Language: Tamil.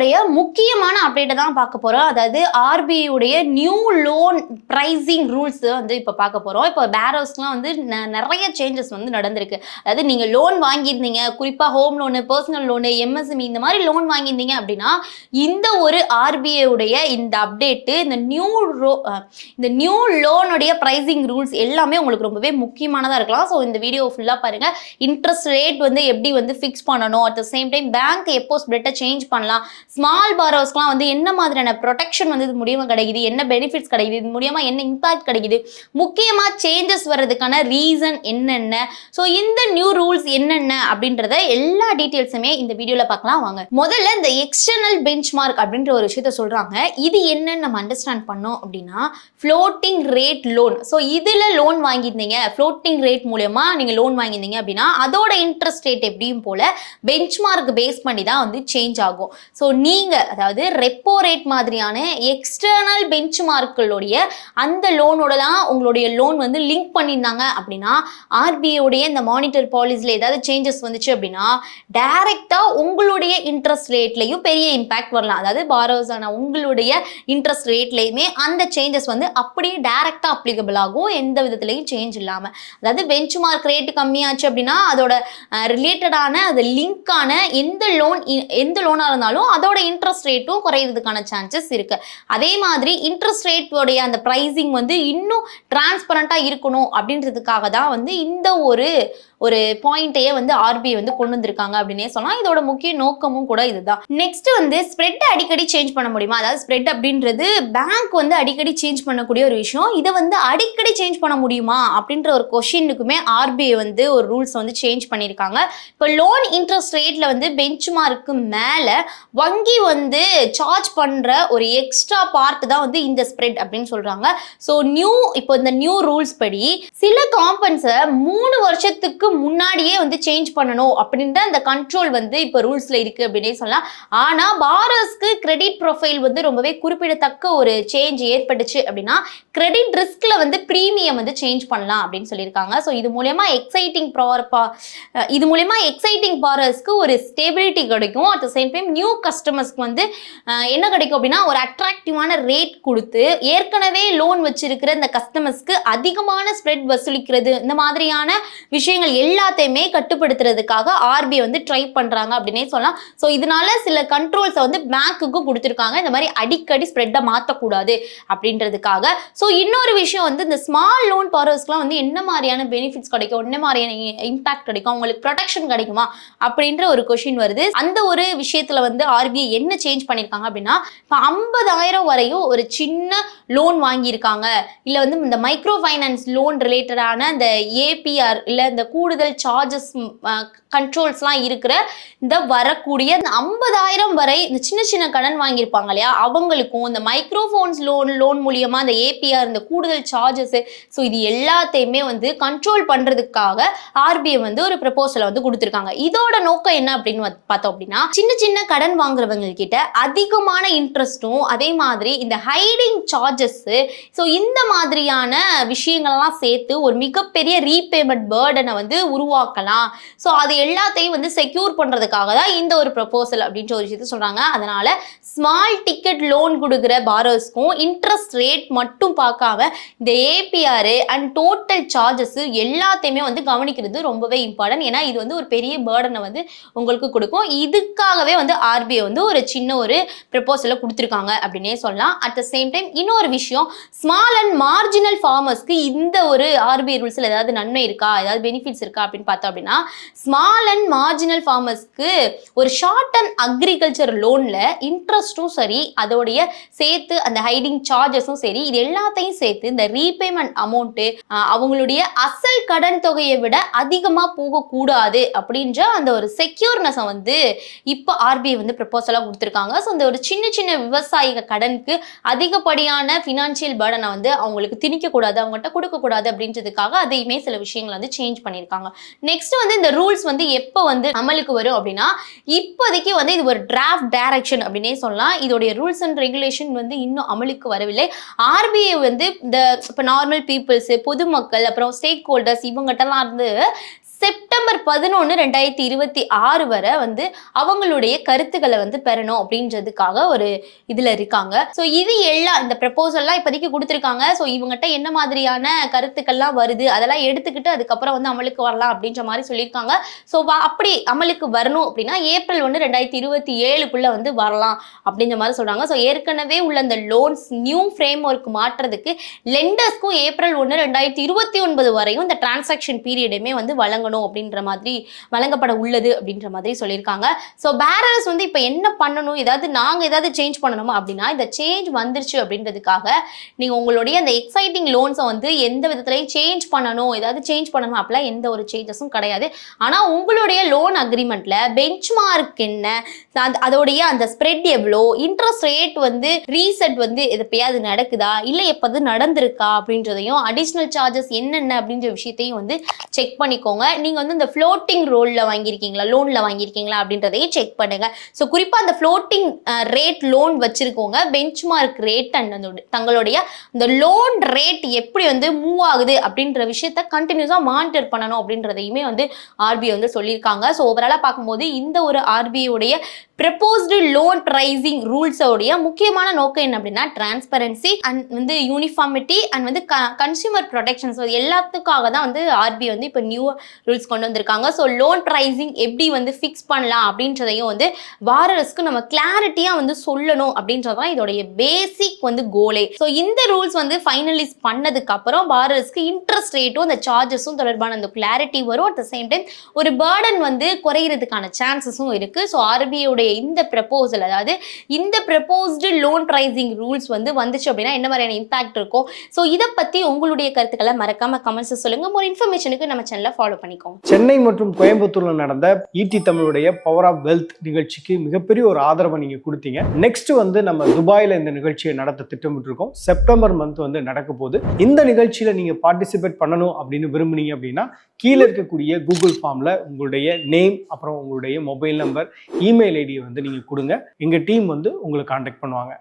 உடைய முக்கியமான அப்டேட்டை தான் பார்க்க போறோம். அதாவது ஆர்பிஐ உடைய நியூ லோன் பிரைசிங் ரூல்ஸ் வந்து இப்ப பார்க்க போறோம். இப்போ பேரோஸ்லாம் வந்து நிறைய சேஞ்சஸ் வந்து நடந்திருக்கு. அதாவது நீங்க லோன் வாங்கியிருந்தீங்க, குறிப்பா home loan, personal loan, MSME இந்த மாதிரி லோன் வாங்கியிருந்தீங்க அப்படின்னா இந்த ஒரு ஆர்பிஐ உடைய இந்த அப்டேட் இந்த நியூ லோனுடைய பிரைசிங் ரூல்ஸ் எல்லாமே உங்களுக்கு ரொம்பவே முக்கியமானதா இருக்கலாம். ஸோ இந்த வீடியோ ஃபுல்லா பாருங்க. இன்ட்ரெஸ்ட் ரேட் வந்து எப்படி வந்து ஃபிக்ஸ் பண்ணணும், at the same time bank எப்போ ஸ்ப்ரெட்டை சேஞ்ச் பண்ணலாம், ஸ்மால் பாரோஸ்க்குலாம் வந்து என்ன மாதிரியான ப்ரொடெக்ஷன் வந்து இது மூலியமா கிடைக்குது, என்ன பெனிஃபிட்ஸ் கிடைக்குது, இது மூலியமா என்ன இம்பாக்ட் கிடைக்குது, முக்கியமா சேஞ்சஸ் வர்றதுக்கான ரீசன் என்னென்ன, ஸோ இந்த நியூ ரூல்ஸ் என்னென்ன அப்படின்றத எல்லா டீட்டெயில்ஸுமே இந்த வீடியோல பார்க்கலாம் வாங்க. முதல்ல இந்த எக்ஸ்டர்னல் பெஞ்ச்மார்க் அப்படின்ற ஒரு விஷயத்த சொல்றாங்க. இது என்னன்னு நம்ம அண்டர்ஸ்டாண்ட் பண்ணோம் அப்படின்னா ஃப்ளோட்டிங் ரேட் லோன். ஸோ இதுல லோன் வாங்கியிருந்தீங்க, ஃப்ளோட்டிங் ரேட் மூலமா நீங்க லோன் வாங்கியிருந்தீங்க அப்படின்னா அதோட இன்ட்ரெஸ்ட் ரேட் எப்படியும் போல பெஞ்ச்மார்க் பேஸ் பண்ணி தான் வந்து சேஞ்ச் ஆகும். ஸோ நீங்க அதாவது ரெப்போ ரேட் மாதிரியான எக்ஸ்டர்னல் பெஞ்ச் மார்க்குடைய அந்த லோனோட தான் உங்களுடைய லோன் வந்து லிங்க் பண்ணியிருந்தாங்க அப்படின்னா ஆர்பிஐடைய இந்த மானிட்டர் பாலிசியில் ஏதாவது சேஞ்சஸ் வந்துச்சு அப்படின்னா டைரக்டா உங்களுடைய இன்ட்ரெஸ்ட் ரேட்லையும் பெரிய இம்பாக்ட் வரலாம். அதாவது பாரோஸ் ஆன உங்களுடைய இன்ட்ரெஸ்ட் ரேட்லையுமே அந்த சேஞ்சஸ் வந்து அப்படியே டைரக்டா அப்ளிகபிள் ஆகும், எந்த விதத்திலையும் சேஞ்ச் இல்லாமல். அதாவது பெஞ்ச் மார்க் ரேட் கம்மியாச்சு அப்படின்னா அதோட ரிலேட்டடான அது லிங்கான எந்த லோனா இருந்தாலும் அதோட இன்ட்ரெஸ்ட் ரேட்டும் குறையிறதுக்கான சான்சஸ் இருக்கு. அதே மாதிரி இன்ட்ரெஸ்ட் ரேட் உடைய அந்த பிரைசிங் வந்து இன்னும் டிரான்ஸ்பரண்டா இருக்கணும் அப்படின்றதுக்காக தான் வந்து இந்த ஒரு பாயிண்ட்டையே வந்து ஆர்பிஐ வந்து கொண்டு வந்திருக்காங்க அப்படின்னே சொல்லலாம். இதோட முக்கிய நோக்கமும் கூட இதுதான். நெக்ஸ்ட் வந்து ஸ்ப்ரெட் அடிக்கடி சேஞ்ச் பண்ண முடியுமா, அதாவது ஸ்ப்ரெட் அப்படின்றது பேங்க் வந்து அடிக்கடி சேஞ்ச் பண்ணக்கூடிய ஒரு விஷயம். இதை வந்து அடிக்கடி சேஞ்ச் பண்ண முடியுமா அப்படின்ற ஒரு கொஸ்டினுக்குமே ஆர்பிஐ வந்து ஒரு ரூல்ஸ் வந்து சேஞ்ச் பண்ணியிருக்காங்க. இப்போ லோன் இன்ட்ரெஸ்ட் ரேட்ல வந்து பெஞ்ச் மார்க்கு மேல வங்கி வந்து சார்ஜ் பண்ற ஒரு எக்ஸ்ட்ரா பார்ட் தான் வந்து இந்த ஸ்ப்ரெட் அப்படின்னு சொல்றாங்க. ஸோ இப்போ இந்த நியூ ரூல்ஸ் படி சில காம்பன்ஸை 3 வருஷத்துக்கு முன்னாடியே வந்து சேஞ்ச் பண்ணணும் அப்படின்ற அந்த கண்ட்ரோல் வந்து இப்போ ரூல்ஸ்ல இருக்கு அப்படின்னே சொல்லலாம். ஆனா பாரோஸ்க்கு கிரெடிட் ப்ரொஃபைல் வந்து ரொம்பவே குறிப்பிடத்தக்க ஒரு சேஞ்ச் ஏற்பட்டுச்சு அப்படின்னா கிரெடிட் ரிஸ்க்ல வந்து பிரீமியம் வந்து சேஞ்ச் பண்ணலாம் அப்படின்னு சொல்லியிருக்காங்க. ஸோ இது மூலமா எக்ஸைட்டிங் பாரோஸ்க்கு ஒரு ஸ்டெபிலிட்டி கிடைக்கும். At the same time new கஸ்டமர்ஸ்க்கு வந்து என்ன கிடைக்கும் அப்படின்னா ஒரு அட்ராக்டிவான ரேட் கொடுத்து ஏற்கனவே லோன் வச்சிருக்கிற இந்த கஸ்டமர்ஸ்க்கு அதிகமான ஸ்ப்ரெட் வசூலிக்கிறது, இந்த மாதிரியான விஷயங்கள் எல்லாத்தையுமே கட்டுப்படுத்துறதுக்காக ஆர்பிஐ வந்து ட்ரை பண்றாங்க அப்படின்னே சொல்லலாம். ஸோ இதனால சில கண்ட்ரோல்ஸை வந்து பேங்க்குக்கு கொடுத்துருக்காங்க, இந்த மாதிரி அடிக்கடி ஸ்ப்ரெட்டை மாற்றக்கூடாது அப்படின்றதுக்காக. ஸோ இன்னொரு விஷயம் வந்து இந்த ஸ்மால் லோன் பாரோஸ்க்குலாம் வந்து என்ன மாதிரியான பெனிஃபிட்ஸ் கிடைக்கும், என்ன மாதிரியான இம்பாக்ட் கிடைக்கும், உங்களுக்கு ப்ரொடெக்ஷன் கிடைக்குமா அப்படின்ற ஒரு கொஸ்டின் வருது. அந்த ஒரு விஷயத்துல வந்து ஆர்பிஐ என்ன சேஞ்ச் பண்ணியிருக்காங்க அப்படின்னா இப்போ 50,000 வரையும் ஒரு சின்ன லோன் வாங்கியிருக்காங்க, இல்லை வந்து இந்த மைக்ரோ ஃபைனான்ஸ் லோன் ரிலேட்டடான இந்த ஏபிஆர் இல்லை இந்த கூடுதல் சார்ஜஸ் கண்ட்ரோல்ஸ்லாம் இருக்கிற இந்த வரக்கூடிய 50,000 வரை இந்த சின்ன சின்ன கடன் வாங்கியிருப்பாங்க இல்லையா அவங்களுக்கும் இந்த மைக்ரோஃபோன்ஸ் லோன் மூலியமா இந்த ஏபிஆர் இந்த கூடுதல் சார்ஜஸ், ஸோ இது எல்லாத்தையுமே வந்து கண்ட்ரோல் பண்றதுக்காக ஆர்பிஐ வந்து ஒரு ப்ரப்போசலை வந்து கொடுத்துருக்காங்க. இதோட நோக்கம் என்ன அப்படின்னு பார்த்தோம் அப்படின்னா சின்ன சின்ன கடன் வாங்குறவங்க கிட்ட அதிகமான இன்ட்ரெஸ்டும் அதே மாதிரி இந்த ஹைடிங் சார்ஜஸ், ஸோ இந்த மாதிரியான விஷயங்கள்லாம் சேர்த்து ஒரு மிகப்பெரிய ரீபேமெண்ட் பேர்டனை வந்து உருவாக்கலாம். ஸோ அது எல்லாத்தையும் வந்து செக்யூர் பண்றதுக்காக தான் இந்த ஒரு ப்ரப்போசல் அப்படின்ற ஒரு விஷயத்த சொல்றாங்க. அதனால ஸ்மால் டிக்கெட் லோன் கொடுக்குற பாரோஸ்க்கும் இன்ட்ரெஸ்ட் ரேட் மட்டும் பார்க்காம இந்த ஏபிஆர் அண்ட் டோட்டல் சார்ஜஸ் எல்லாத்தையுமே வந்து கவனிக்கிறது ரொம்பவே இம்பார்ட்டன்ட். ஏன்னா இது வந்து ஒரு பெரிய பேர்டனை வந்து உங்களுக்கு கொடுக்கும். இதுக்காகவே வந்து ஆர்பிஐ வந்து ஒரு சின்ன ஒரு ப்ரப்போசலை கொடுத்துருக்காங்க அப்படின்னே சொல்லலாம். அட் த சேம் டைம் இன்னொரு விஷயம், ஸ்மால் அண்ட் மார்ஜினல் ஃபார்மர்ஸ்க்கு இந்த ஒரு ஆர்பிஐ ரூல்ஸ்ல ஏதாவது நன்மை இருக்கா, ஏதாவது பெனிஃபிட்ஸ் இருக்கா அப்படின்னு பார்த்தோம் அப்படின்னா ஸ்மால் அண்ட் மார்ஜினல் ஃபார்மர்ஸ்க்கு ஒரு ஷார்ட் அண்ட் அக்ரிகல்ச்சர் லோன்ல இன்ட்ரெஸ்ட்டும் சரி அதோடைய சேர்த்து அந்த ஹைடிங் சார்ஜஸும் சரி இது எல்லாத்தையும் சேர்த்து இந்த ரீபேமெண்ட் அமௌண்ட் அவங்களுடைய அசல் கடன் தொகையை விட அதிகமா போகக்கூடாது அப்படின்ற அந்த ஒரு செக்யூர்னஸை வந்து இப்போ ஆர்பிஐ வந்து ப்ரப்போசலாக கொடுத்துருக்காங்க. ஸோ இந்த ஒரு சின்ன சின்ன விவசாயிக கடனுக்கு அதிகப்படியான ஃபினான்ஷியல் பேர்டனை வந்து அவங்களுக்கு திணிக்கக்கூடாது, அவங்ககிட்ட கொடுக்கக்கூடாது அப்படின்றதுக்காக அதையுமே சில விஷயங்கள் வந்து சேஞ்ச் பண்ணியிருக்காங்க. நெக்ஸ்ட் வந்து இந்த ரூல்ஸ் வந்து எப்போ வந்து அமலுக்கு வரும் அப்படின்னா இப்போதைக்கு வந்து இது ஒரு டிராஃப்ட் டைரக்ஷன் அப்படின்னே சொல்லலாம். இதோடைய ரூல்ஸ் அண்ட் ரெகுலேஷன் வந்து இன்னும் அமலுக்கு வரவில்லை. ஆர்பிஐ வந்து இந்த இப்போ நார்மல் பீப்புள்ஸ், பொதுமக்கள், அப்புறம் ஸ்டேக் ஹோல்டர்ஸ் இவங்ககிட்டலாம் இருந்து செப்டம்பர் 11, 2026 வரை வந்து அவங்களுடைய கருத்துக்களை வந்து பெறணும் அப்படின்றதுக்காக ஒரு இதுல இருக்காங்க. ஸோ இது எல்லாம் இந்த ப்ரப்போசல்லாம் இப்போதைக்கு கொடுத்துருக்காங்க. ஸோ இவங்ககிட்ட என்ன மாதிரியான கருத்துக்கள்லாம் வருது அதெல்லாம் எடுத்துக்கிட்டு அதுக்கப்புறம் வந்து அமலுக்கு வரலாம் அப்படின்ற மாதிரி சொல்லியிருக்காங்க. ஸோ அப்படி அமலுக்கு வரணும் அப்படின்னா ஏப்ரல் 1, 2027க்குள்ள வந்து வரலாம் அப்படின்ற மாதிரி சொல்றாங்க. ஸோ ஏற்கனவே உள்ள அந்த லோன்ஸ் நியூ ஃப்ரேம் ஒர்க் மாற்றுறதுக்கு லெண்டர்ஸ்க்கும் ஏப்ரல் 1, 2029 வரையும் இந்த டிரான்சாக்ஷன் பீரியடுமே வந்து வழங்கணும் அப்படின்ற மாதிரி வழங்கப்பட உள்ளது அப்படின்ற மாதிரி சொல்லியிருக்காங்க. ஸோ பேரர்ஸ் வந்து இப்போ என்ன பண்ணணும், நாங்கள் ஏதாவது சேஞ்ச் பண்ணணுமா அப்படின்னா இந்த சேஞ்ச் வந்துருச்சு அப்படின்றதுக்காக நீங்கள் உங்களுடைய அந்த எக்ஸைட்டிங் லோன்ஸை வந்து எந்த விதத்துலையும் சேஞ்ச் பண்ணணும், சேஞ்ச் பண்ணணும் அப்படிலாம் எந்த ஒரு சேஞ்சஸும் கிடையாது. ஆனால் உங்களுடைய லோன் அக்ரிமெண்ட்ல பெஞ்ச் மார்க் என்ன, அதோடைய அந்த ஸ்ப்ரெட் எவ்வளோ, இன்ட்ரெஸ்ட் ரேட் வந்து ரீசெட் வந்து எப்பயாவது நடக்குதா இல்லை எப்போது நடந்திருக்கா அப்படின்றதையும் அடிஷ்னல் சார்ஜஸ் என்னென்ன அப்படின்ற விஷயத்தையும் வந்து செக் பண்ணிக்கோங்க. நீங்கள் வந்து இந்த ஃப்ளோட்டிங் லோனில் வாங்கியிருக்கீங்களா அப்படின்றதையும் செக் பண்ணுங்க. ஸோ குறிப்பாக அந்த ஃப்ளோட்டிங் ரேட் லோன் வச்சிருக்கோங்க பெஞ்ச் மார்க் ரேட் அண்ட் தங்களுடைய இந்த லோன் ரேட் எப்படி வந்து மூவ் ஆகுது அப்படின்ற விஷயத்த கண்டினியூஸாக மானிட்டர் பண்ணணும் அப்படின்றதையுமே வந்து ஆர்பிஐ வந்து சொல்லியிருக்காங்க. ஸோ ஓவராலாக பார்க்கும்போது இந்த ஒரு ஆர்பிஐ ப்ரப்போஸ்டு லோன் ப்ரைசிங் ரூல்ஸோடைய முக்கியமான நோக்கம் என்ன அப்படின்னா டிரான்ஸ்பரன்சி அண்ட் வந்து யூனிஃபார்மிட்டி அண்ட் வந்து கன்சியூமர் ப்ரொடெக்ஷன். ஸோ எல்லாத்துக்காக தான் வந்து ஆர்பிஐ வந்து இப்போ நியூ ரூல்ஸ் கொண்டு வந்திருக்காங்க. ஸோ லோன் ப்ரைசிங் எப்படி வந்து ஃபிக்ஸ் பண்ணலாம் அப்படின்றதையும் வந்து வாரர்ஸ்க்கு நம்ம கிளாரிட்டியாக வந்து சொல்லணும் அப்படின்றதான் இதோடைய பேசிக் வந்து கோலே. ஸோ இந்த ரூல்ஸ் வந்து ஃபைனலைஸ் பண்ணதுக்கு அப்புறம் வாரர்ஸ்க்கு இன்ட்ரெஸ்ட் ரேட்டும் அந்த சார்ஜஸும் தொடர்பான அந்த கிளாரிட்டி வரும். அட் த சேம் டைம் ஒரு பர்டன் வந்து குறையிறதுக்கான சான்சஸும் இருக்கு. ஸோ ஆர்பிஐ இந்த ப்ரப்போசல் இந்த ப்ரப்போஸ்டு லோன் பிரைசிங் ரூல்ஸ் வந்து வந்துச்சு அப்படின்னா என்ன மாதிரியான இம்பாக்ட் இருக்கும். ஸோ இதை பத்தி உங்களுடைய கருத்துக்களை மறக்காம கமெண்ட்ஸ் சொல்லுங்க. ஒரு இன்ஃபர்மேஷனுக்கு நம்ம சேனலை ஃபாலோ பண்ணிக்கோங்க. சென்னை மற்றும் கோயம்புத்தூர்ல நடந்த ஈடி தமிழுடைய பவர் ஆஃப் வெல்த் நிகழ்ச்சிக்கு மிகப்பெரிய ஒரு ஆதரவை நீங்க கொடுத்தீங்க. நெக்ஸ்ட் வந்து நம்ம துபாயில இந்த நிகழ்ச்சியை நடத்த திட்டமிட்டு இருக்கோம். செப்டம்பர் மந்த் வந்து நடக்க போகுது. இந்த நிகழ்ச்சியில நீங்க பார்ட்டிசிபேட் பண்ணணும் அப்படின்னு விரும்புனீங்க அப்படின்னா கீழே இருக்கக்கூடிய கூகுள் ஃபார்ம்ல உங்களுடைய நேம் அப்புறம் உங்களுடைய மொபைல் நம்பர் இமெயில் ஐடியை வந்து நீங்க கொடுங்க. எங்க டீம் வந்து உங்களை கான்டாக்ட் பண்ணுவாங்க.